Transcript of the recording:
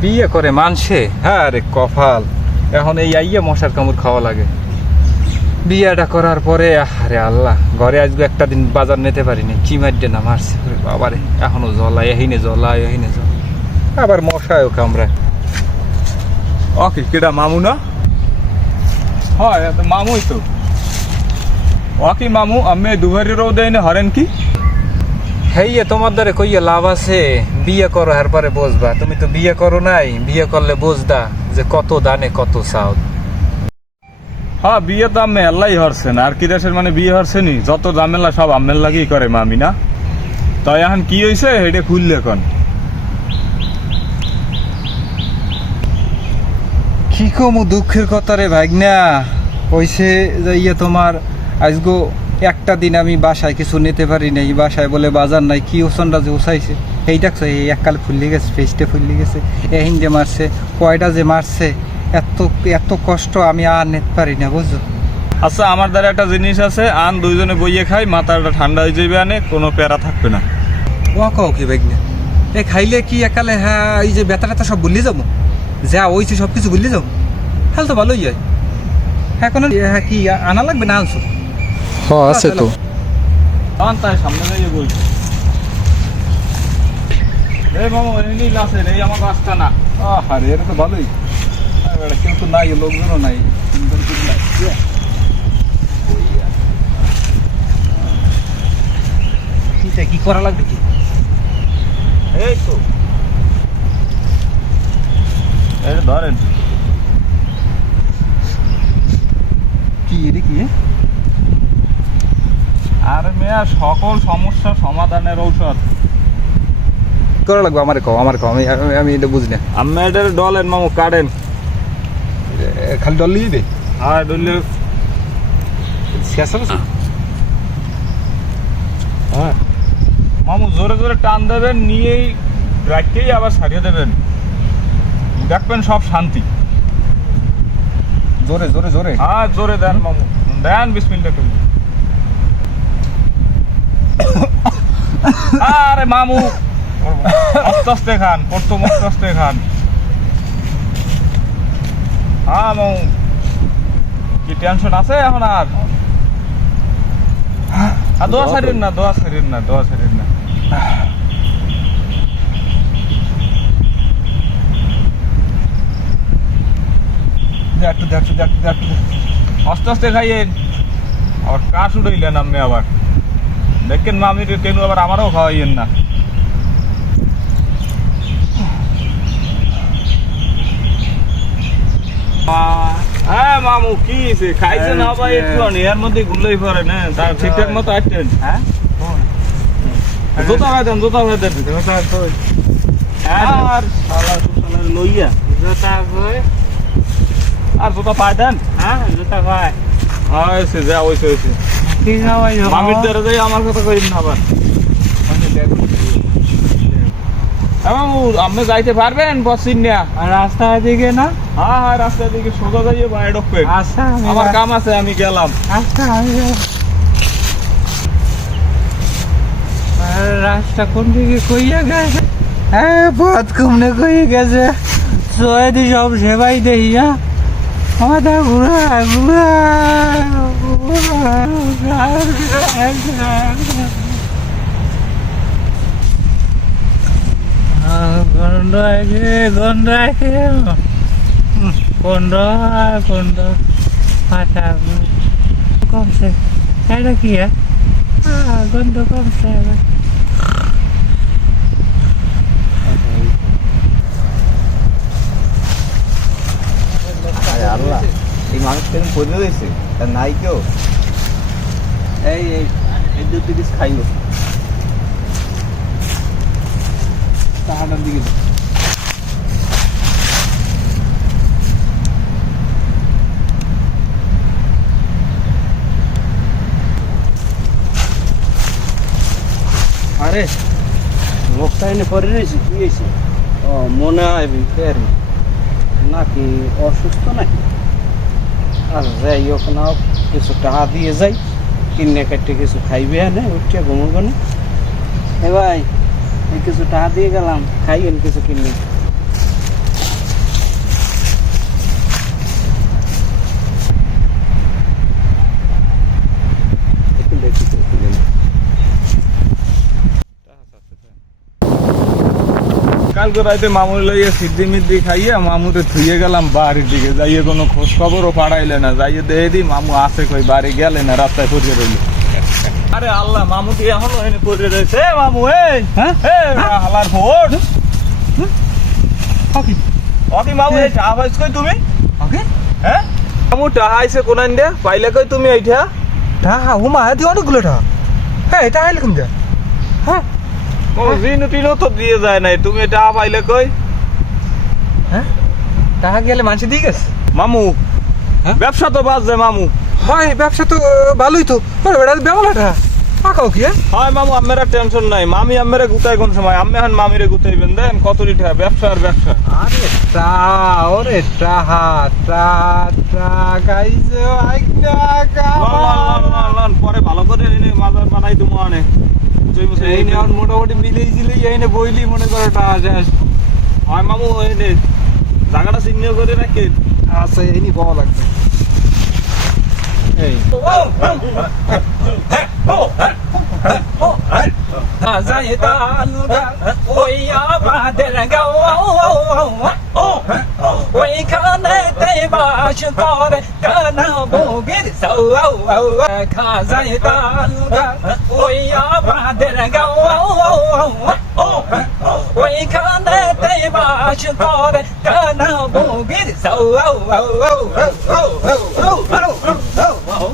বিয়ে করে মানসে? হ্যাঁ রে কপাল। এখন এই আইয়া মশার কামড় খাওয়া লাগে। বিয়েটা করার পরে আরে আল্লাহ, ঘরে আজকে একটা দিন বাজার নিতে পারিনি। কি মারডে না মারছে ওরে বাবারে, এখনও জ্বলায়, এহিনে জ্বলায় এহিনে জ্বলায়। আবার মশায়ও কামড়ায়। ওকে কেডা, মামু না? হয় মামুই তো। ওকি মামু, আমি দুবারি রো দেয় হরেন কি? হেইয়ে তোমার দ্বারে কইয়া লাভ আছে। বিয়ে করো হার পরে বুঝবা তুমি তো বিয়ে করো নাই, বিয়ে করলে বুঝদা যে কত দানে কত সাউদ। হ্যাঁ বিয়ে তো আমি আল্লাহ হরছেন। আর কি দেশের মানে বিয়ে হরছে নি যত জামেলা সব আমের লাগেই করে মামি না তাই এখন কি হয়েছে হেডে খুললে এখন। কি কমু দুঃখের কথা রে ভাগনা? কইছে যে ইয়ে তোমার, আজগো একটা দিন আমি বাসায় কিছু নিতে পারি নাই, বাসায় বলে বাজার নাই, কি ওসনটা যে ওসাইছে? এই দেখছ এই এককাল ফুললি গেছে, ফেসটে ফুললি গেছে এ হিন্দে মারছে, কয়টা যে মারছে? এত এত কষ্ট আমি আর নিতে পারি না বুঝছ? আচ্ছা আমার দ্বারা একটা জিনিস আছে আন দুইজনে বইয়ে খাই মাথাটা ঠান্ডা হয়ে যাবে আনে কোনো প্যারা থাকবে না। ও কও কি ভাগনা এ খাইলে কি একালে হ্যাঁ এই যে বেতা টেতা সব ভুলি যাব? যা ওইছে সব কিছু ভুলি যাব? তাহলে তো ভালোই হয়। হ্যাঁ কোনো হ্যাঁ কি আনা লাগবে না আনছো? হ আছে তো। আন তাই সামনে যাইয়ে বলছি এই মামু এই নীল আছে রে এই আমার রাস্তা না। আরে এটা তো ভালোই। কেউ তো নাই লোকজনও নাই। কি করা লাগবে কি? এই তো। ধরেন। কি রে কি? আর মেয়া সকল সমস্যা সমাধানের ঔষধ। করা লাগবে? আমার কও আমার কও আমি আমি- এটা বুঝি না। আমি এটার ডলেন মামু কাটেন। খালি ডল দিবে আর ডলে শেষ হবে হ্যাঁ। মামু জোরে জোরে টান দেবেন নিয়েই রাখতেই আবার সারিয়ে দেবেন। দেখবেন সব শান্তি। জোরে জোরে জোরে। হ্যাঁ জোরে দেন মামু। দেন বিসমিল্লা করি আরে মামু আস্তে আস্তে খান প্রথম আস্তে আস্তে খান। হ্যাঁ কি টেনশন আছে এখন আর? আর দোয়া না দোয়া না দোয়া না। একটু। আস্তে আস্তে খাইয়েন আবার কাশ উড়াইলেন আপনি আবার। দেখেন মামির কেন আবার আমারও খাওয়াইয়েন না। হ্যাঁ মামু কি হয়েছে খাইছেন আবার একটু এর মধ্যে গুলোই পরে না তার ঠিকঠাক মতো আসছেন হ্যাঁ? জোতা ভাই দেন জোতা ভাই দেন আর শালা লইয়া। জোতা কই? আর জোতা পায় দেন হ্যাঁ জোতা কই হয়েছে যা হয়েছে হয়েছে মামির দ্বারা যাই আমার কথা কইন না আবার। হ্যাঁ আপনি যাইতে পারবেন বসিন না রাস্তা দিকে না হ্যাঁ হ্যাঁ রাস্তা দিকে সোজা যাইয়ে বাইরে আচ্ছা আমার কাম আছে আমি গেলাম আচ্ছা আমি রাস্তা কোন দিকে কইয়া গেছে হ্যাঁ পথ কমনে কইয়া গেছে সয়েদি সব সেবাই দেই হ্যাঁ মাথা ঘুরা ঘুরা গন্ড আছে গন্ড আছে গন্ড গন্ড মাথা কমছে এটা কি গন্ধ কমছে আল্লাহ, এই মানুষ কেন পড়ে রয়েছে তার নাই কেউ। এই এই দুধ দিকে খাইব তাহাটার দিকে আরে লোকটা এনে পরে রয়েছে কি হয়েছে ও মনে হয় বিপের নাকি অসুস্থ নাকি আর যাই হোক না হোক, কিছু টাকা দিয়ে যাই কিনে কাটতে কিছু খাইবে আনে উঠছে ঘুমো গনে এ ভাই এই কিছু টাকা দিয়ে গেলাম খাইবেন কিছু কিনে একটু দেখি তো, একটু দেখি। কালকে রাইতে মামুর লইয়ে সিদ্ধি মিদ্দি খাইয়ে মামুতে থুয়ে গেলাম বাড়ির দিকে। যাইয়ে কোনো খোঁজ খবরও পাড়াইলে না। যাইয়ে দেখে দি মামু আছে কই বাড়ি গেলে না রাস্তায় পড়ে রইল। আরে আল্লাহ মামু তুই এখনও এনে পড়ে রয়েছে? মামু এই হ্যাঁ? হালার ফোট অকি মামু এই চা পাইছ কই তুমি? ওকে হ্যাঁ? মামু টাহা আইছে কোনান দে পাইলে কই তুমি এইটা টাকা ও মা দিয়ে অনেকগুলো টাকা হ্যাঁ এটা আইলে কোন দিয়ে হ্যাঁ? ও জিনু টিনু তো দিয়ে যায় নাই। তুমি টাহা পাইলে কই? হ্যাঁ? টাকা গেলে মানুষ দিয়ে গেছে। মামু হ্যাঁ? ব্যবসা তো বাজছে মামু। হয় ব্যবসা তো ভালোই তো। ওরে বেড়া বেমালাটা। পাকাও কি হ্যাঁ? হয় মামু আমেরা টেনশন নাই। মামি আমেরা গুতাই কোন সময়। আমি এখন মামিরে গুতাইবেন। দেন কত লিটা ব্যবসা আর ব্যবসা। আরে টা ওরে টাহা টা টা গাইছে আইগনা লন, লন, পরে ভালো করে এনে মাজার বানাই তুমি আনে। এই নিয়ে মোটামুটি মিলেই জিলেই এই নে বইলি মনে করো টাকা শেষ। হয় মামু এনে জায়গাটা চিহ্ন করে রাখেন। আছে এই নি পাওয়া লাগবে। 哎，哦，哎，哎，哦，哎，哦，哎，哦，哎，卡在伊达哦达，我要把敌人搞啊哦哦哦，为看那对马群跑的，看他不给走啊哦哦哦，卡在伊达哦达，我要把敌人搞啊哦哦哦。ওইখানে তাই বাস করে কানা বগির সৌ ও ও ও ও ও ও ও ও